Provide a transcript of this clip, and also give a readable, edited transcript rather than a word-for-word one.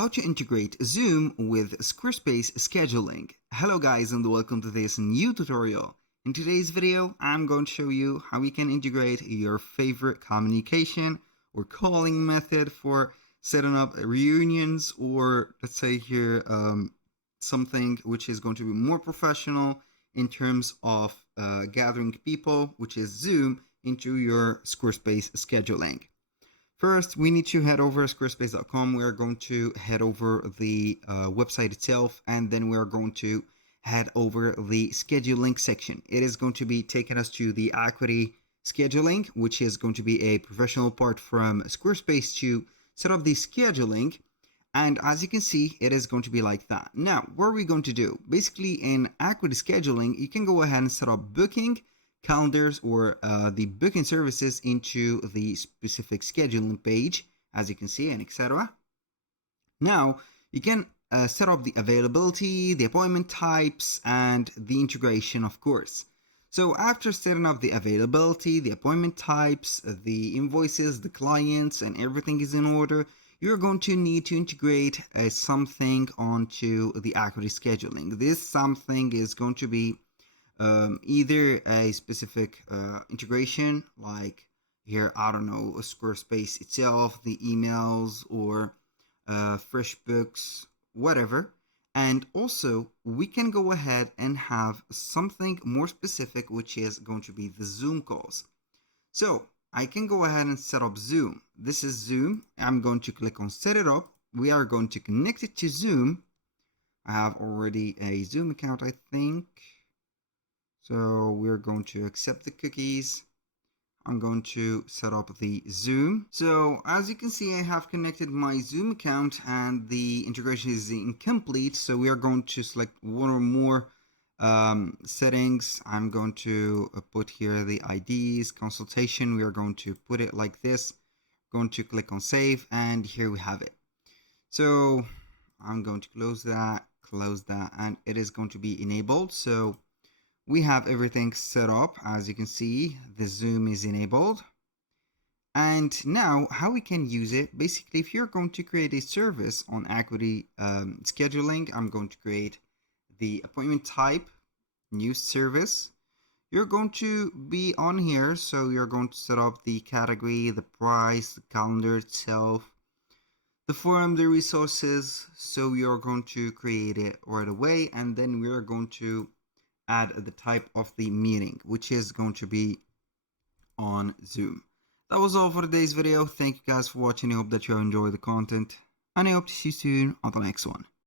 how to integrate Zoom with Squarespace Scheduling. Hello guys and welcome to this new tutorial. In today's video, I'm going to show you how you can integrate your favorite communication or calling method for setting up reunions, or let's say here something which is going to be more professional in terms of gathering people, which is Zoom, into your Squarespace scheduling. First, we need to head over squarespace.com. We are going to head over the website itself, and then we are going to head over the scheduling section. It is going to be taking us to the equity scheduling, which is going to be a professional part from Squarespace to set up the scheduling. And as you can see, it is going to be like that. Now, what are we going to do? Basically, in equity scheduling, you can go ahead and set up booking calendars or the booking services into the specific scheduling page, as you can see, and etc. Now you can set up the availability, the appointment types, and the integration, of course. So after setting up the availability, the appointment types, the invoices, the clients, and everything is in order, you're going to need to integrate something onto the equity scheduling. This something is going to be either a specific integration, like here, I don't know, Squarespace itself, the emails, or FreshBooks, whatever. And also we can go ahead and have something more specific, which is going to be the Zoom calls. So I can go ahead and set up Zoom. This is Zoom. I'm going to click on set it up. We are going to connect it to Zoom. I have already a Zoom account, I think. So we're going to accept the cookies. I'm going to set up the Zoom. So as you can see, I have connected my Zoom account and the integration is incomplete. So we are going to select one or more settings. I'm going to put here the IDs, consultation. We are going to put it like this. Going to click on save, and here we have it. So I'm going to close that, and it is going to be enabled. So we have everything set up. As you can see, the Zoom is enabled. And now how we can use it, basically, if you're going to create a service on equity scheduling, I'm going to create the appointment type, new service. You're going to be on here, so you're going to set up the category, the price, the calendar itself, the forum, the resources. So you're going to create it right away, and then we're going to add the type of the meeting, which is going to be on Zoom. That was all for today's video. Thank you guys for watching. I hope that you enjoy the content, and I hope to see you soon on the next one.